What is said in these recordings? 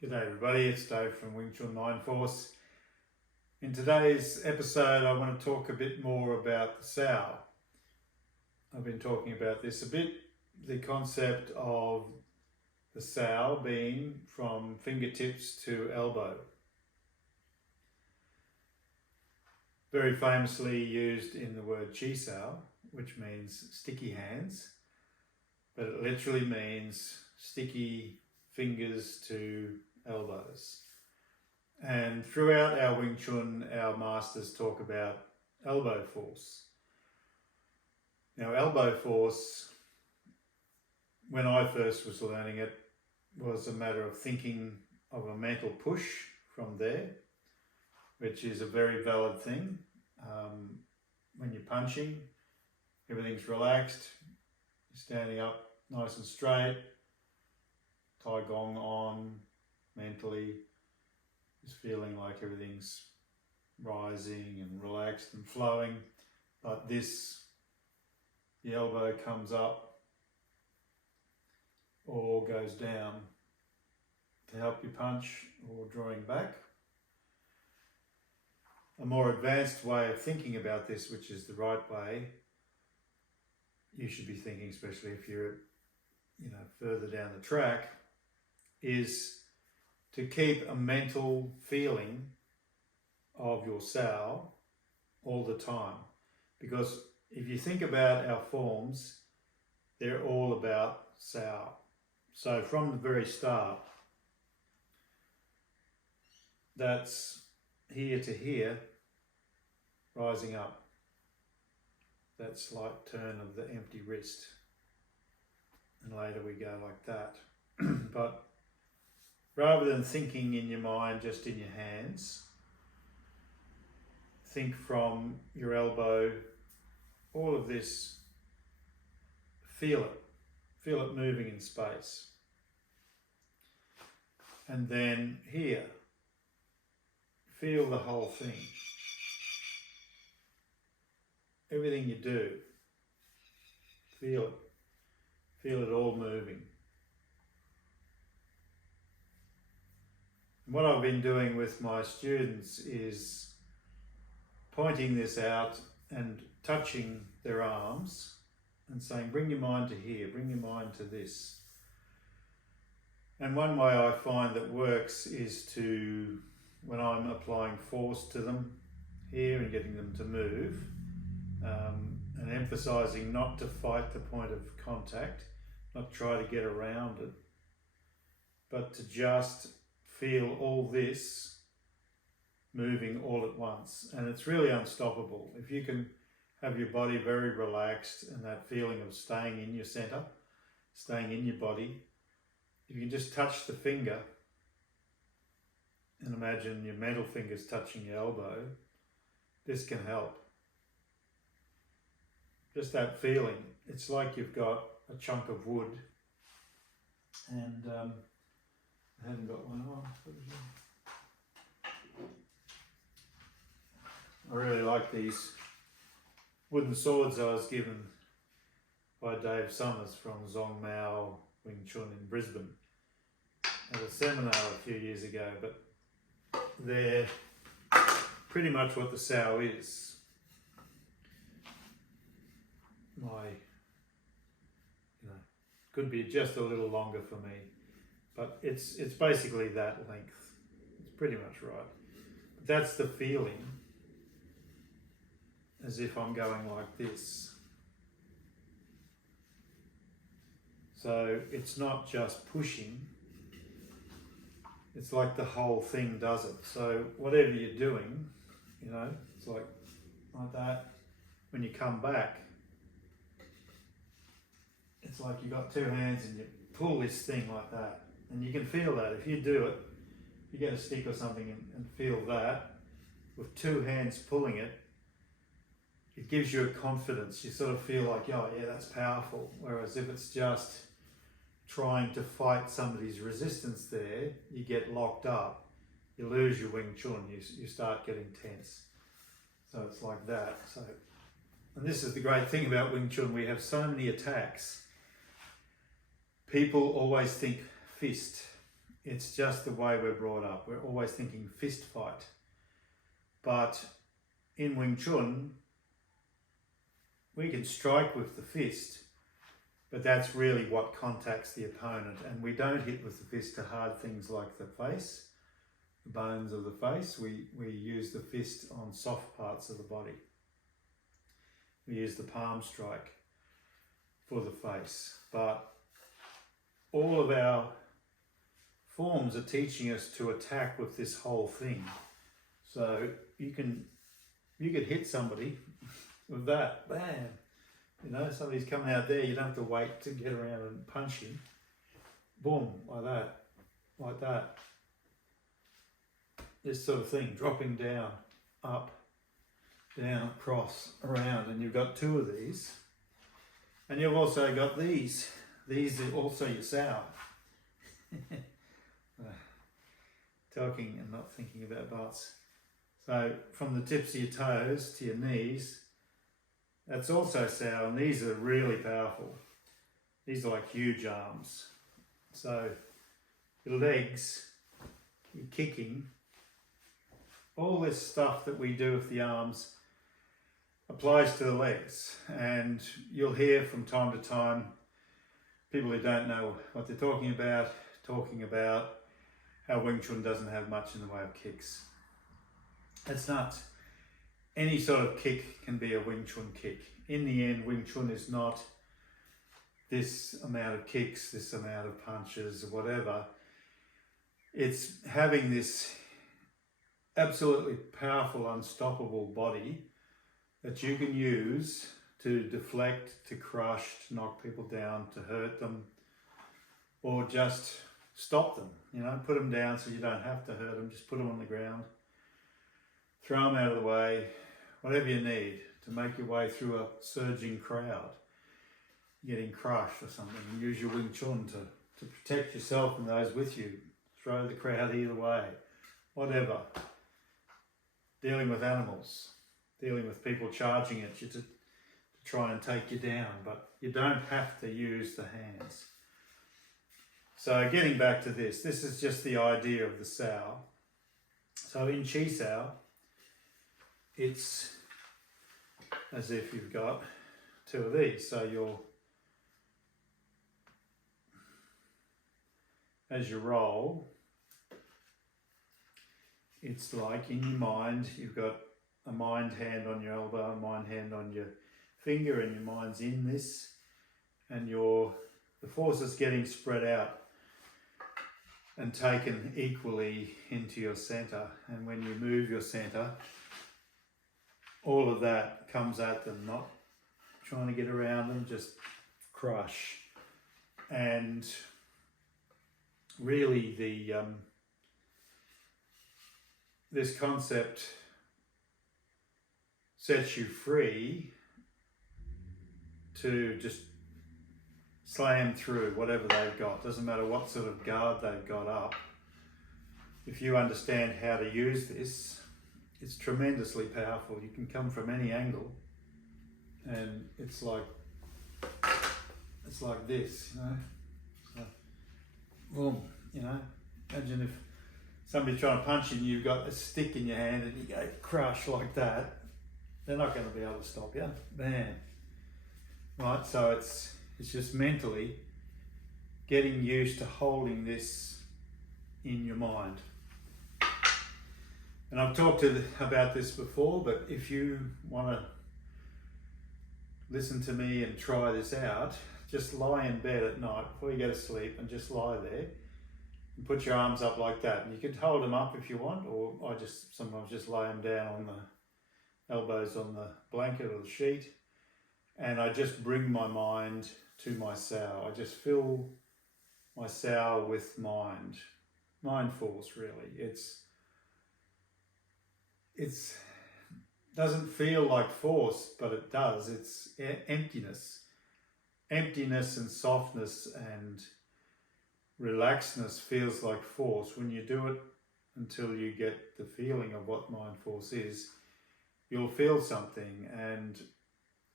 G'day everybody, it's Dave from Wing Chun Mind Force. In today's episode I want to talk a bit more about the Sao. I've been talking about this a bit, the concept of the Sao being from fingertips to elbow. Very famously used in the word Chi Sao, which means sticky hands, but it literally means sticky fingers to elbows. And throughout our Wing Chun, our masters talk about elbow force. Now, elbow force, when I first was learning it, was a matter of thinking of a mental push from there, which is a very valid thing. When you're punching, everything's relaxed, you're standing up nice and straight, Tai Gong on, mentally, just feeling like everything's rising and relaxed and flowing. But this, the elbow comes up or goes down to help you punch or drawing back. A more advanced way of thinking about this, which is the right way, you should be thinking, especially if you're further down the track, is to keep a mental feeling of your Sao all the time. Because if you think about our forms, they're all about Sao. So from the very start, that's here to here, rising up. That slight turn of the empty wrist. And later we go like that. But rather than thinking in your mind, just in your hands, think from your elbow, all of this, feel it moving in space. And then here, feel the whole thing. Everything you do, feel it all moving. What I've been doing with my students is pointing this out and touching their arms and saying, bring your mind to here, bring your mind to this. And one way I find that works is to, when I'm applying force to them here and getting them to move, and emphasising not to fight the point of contact, not try to get around it, but to just feel all this moving all at once. And it's really unstoppable. If you can have your body very relaxed and that feeling of staying in your centre, staying in your body, if you can just touch the finger and imagine your middle fingers touching your elbow, this can help. Just that feeling. It's like you've got a chunk of wood and I haven't got one on. I really like these wooden swords I was given by Dave Summers from Zong Mao Wing Chun in Brisbane at a seminar a few years ago, but they're pretty much what the Sao is. Could be just a little longer for me, but it's basically that length. It's pretty much right. But that's the feeling, as if I'm going like this. So it's not just pushing, it's like the whole thing does it. So whatever you're doing, it's like that. When you come back, it's like you got two hands and you pull this thing like that. And you can feel that. If you do it, you get a stick or something and feel that, with two hands pulling it, it gives you a confidence. You sort of feel like, oh yeah, that's powerful. Whereas if it's just trying to fight somebody's resistance there, you get locked up, you lose your Wing Chun, you start getting tense. So it's like that. And this is the great thing about Wing Chun, we have so many attacks. People always think fist, It's just the way we're brought up. We're always thinking fist fight. But in Wing Chun, we can strike with the fist, but that's really what contacts the opponent. And we don't hit with the fist to hard things like the face, the bones of the face. We use the fist on soft parts of the body. We use the palm strike for the face. But all of our forms are teaching us to attack with this whole thing. So you could hit somebody with that, bam. You know, somebody's coming out there, you don't have to wait to get around and punch him. Boom, like that. This sort of thing, dropping down, up, down, across, around, and you've got two of these. And you've also got these. These are also your sao. Talking and not thinking about butts. So from the tips of your toes to your knees, that's also sao, and these are really powerful. These are like huge arms. So your legs, your kicking, all this stuff that we do with the arms applies to the legs. And you'll hear from time to time people who don't know what they're talking about how Wing Chun doesn't have much in the way of kicks. It's nuts. Any sort of kick can be a Wing Chun kick. In the end, Wing Chun is not this amount of kicks, this amount of punches, or whatever. It's having this absolutely powerful, unstoppable body that you can use to deflect, to crush, to knock people down, to hurt them, or just stop them, you know, put them down so you don't have to hurt them, just put them on the ground, throw them out of the way, whatever you need to make your way through a surging crowd, getting crushed or something. Use your Wing Chun to protect yourself and those with you, throw the crowd either way, whatever. Dealing with animals, dealing with people charging at you to try and take you down, but you don't have to use the hands. So getting back to this is just the idea of the sao. So in Chi Sao, it's as if you've got two of these. So as you roll, it's like in your mind, you've got a mind hand on your elbow, a mind hand on your finger, and your mind's in this, and the force is getting spread out and taken equally into your center. And when you move your center, all of that comes at them, not trying to get around them, just crush. And really this concept sets you free to just slam through whatever they've got. Doesn't matter what sort of guard they've got up. If you understand how to use this, it's tremendously powerful. You can come from any angle, and it's like this, you know. So, boom, you know. Imagine if somebody's trying to punch you and you've got a stick in your hand and you go crush like that. They're not going to be able to stop you. Bam. Right, so it's just mentally getting used to holding this in your mind. And I've talked about this before, but if you want to listen to me and try this out, just lie in bed at night before you go to sleep and just lie there and put your arms up like that. And you can hold them up if you want, or I just sometimes just lay them down on the elbows on the blanket or the sheet, and I just bring my mind to my sao. I just fill my sao with mind force, really. It's doesn't feel like force, but it does. It's emptiness and softness and relaxedness feels like force. When you do it until you get the feeling of what mind force is, you'll feel something. And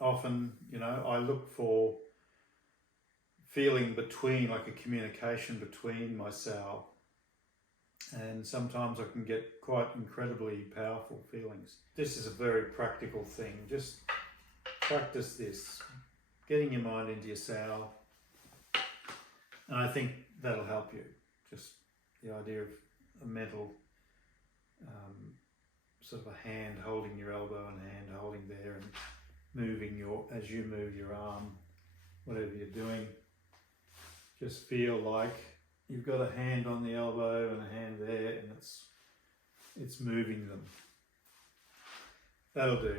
often, you know, I look for feeling between, like a communication between my sao and sometimes I can get quite incredibly powerful feelings. This is a very practical thing. Just practice this, getting your mind into your sao, and I think that'll help you. Just the idea of a mental sort of a hand holding your elbow and a hand holding there, and moving as you move your arm, whatever you're doing, just feel like you've got a hand on the elbow and a hand there, and it's moving them. That'll do.